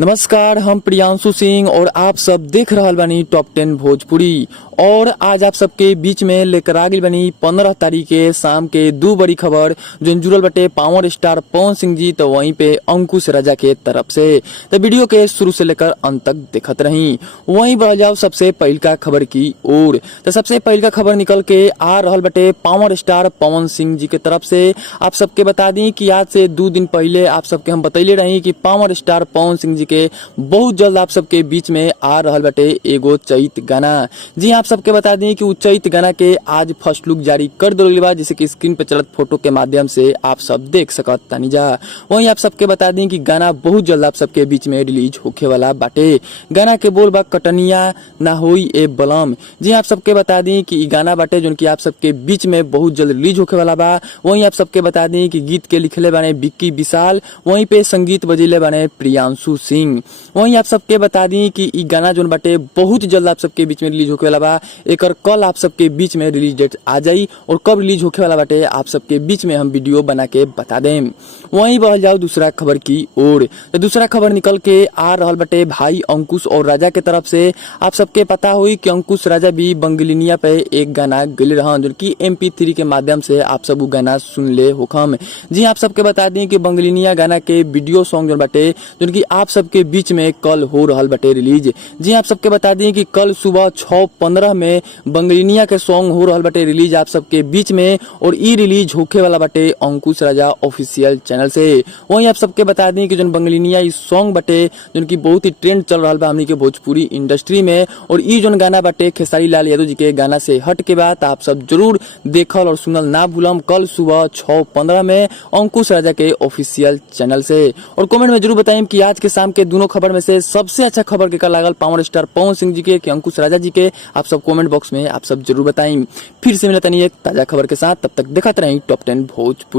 नमस्कार, हम प्रियांशु सिंह और आप सब देख रहल बानी टॉप 10 भोजपुरी। और आज आप सबके बीच में लेकर आ गई बनी 15 तारीख के शाम के 2 बड़ी खबर जो जुड़ल बटे पावर स्टार पवन सिंह जी तो वहीं पे अंकुश राजा के तरफ से। तो वीडियो के शुरू से लेकर अंत तक देखत रही। वहीं बढ़ जाओ सबसे पहल का खबर की ओर। तो सबसे पहल का खबर निकल के आ रहल बटे पावर स्टार पवन सिंह जी के तरफ से। आप सबके बता दी कि आज से 2 दिन पहले आप सबके हम बतैले रही कि पावर स्टार पवन सिंह जी के बहुत जल्द आप सबके बीच में आ रहल बटे एगो चैत गाना। जी आप सबके बता दी कि चैत गाना के आज फर्स्ट लुक जारी कर दिल बा, जिसे कि स्क्रीन पर चलत फोटो के माध्यम से आप सब देख सकत तानी जा। वहीं आप सबके बता दी कि गाना बहुत जल्द आप सबके बीच में रिलीज होखे वाला बाटे। गाना के बोल बा कटनिया ना होई ए बलम। जी आप सबके बता दी कि गाना बाटे जो कि आप सबके बीच में बहुत जल्द रिलीज होखे वाला बा। वहीं आप सबके बता दी कि गीत के लिखले बाने विक्की विशाल, वहीं पे संगीत बजेले बाने प्रियांशु सिंह। वहीं आप सबके बता दी कि ई गाना जोन बाटे बहुत जल्द आप सबके बीच में रिलीज होखे वाला बा। एकर कल आप सबके बीच में रिलीज डेट आ जाई और कब रिलीज होखे वाला बाटे आप सबके बीच में हम वीडियो बना के बता दें। वहीं बढ़ जाओ दूसरा खबर की ओर। तो दूसरा खबर निकल के आ रहल बाटे भाई अंकुश और राजा के तरफ से। आप सबके पता हुई कि अंकुश राजा भी बंगलिनिया पे एक गाना गले रहन जो कि MP3 के माध्यम से आप सब गाना सुन ले होखम। जी आप सबके बता दी कि बंगलिनिया गाना के वीडियो सॉन्ग जो बाटे जो कि आप सबके बीच में कल हो रहल बाटे रिलीज। जी आप सबके बता दी कि कल सुबह 6:15 में बंगलिनिया के सॉन्ग हो रहल बाटे रिलीज आप सबके बीच में और ई रिलीज होखे वाला बाटे अंकुश राजा ऑफिशियल चैनल से। वहीं आप सबके बता दी कि जो बंगलिनिया ई सॉन्ग बाटे जो कि बहुत ही ट्रेंड चल रहा बा हमनी के भोजपुरी इंडस्ट्री में। और ई जो गाना बाटे खेसारी लाल यादव जी के गाना से हट के बात आप सब जरूर देखल और सुनल ना भूलम कल सुबह 6:15 में अंकुश राजा के ऑफिशियल चैनल से। और कमेंट में जरूर बताइए कि आज के शाम के दोनों खबर में से सबसे अच्छा खबर के लागल पावर स्टार पवन सिंह जी के कि अंकुश राजा जी के। आप सब कमेंट बॉक्स में आप सब जरूर बताइए। फिर से मिलता नहीं एक ताजा खबर के साथ, तब तक देखते रहिए टॉप 10 भोजपुरी।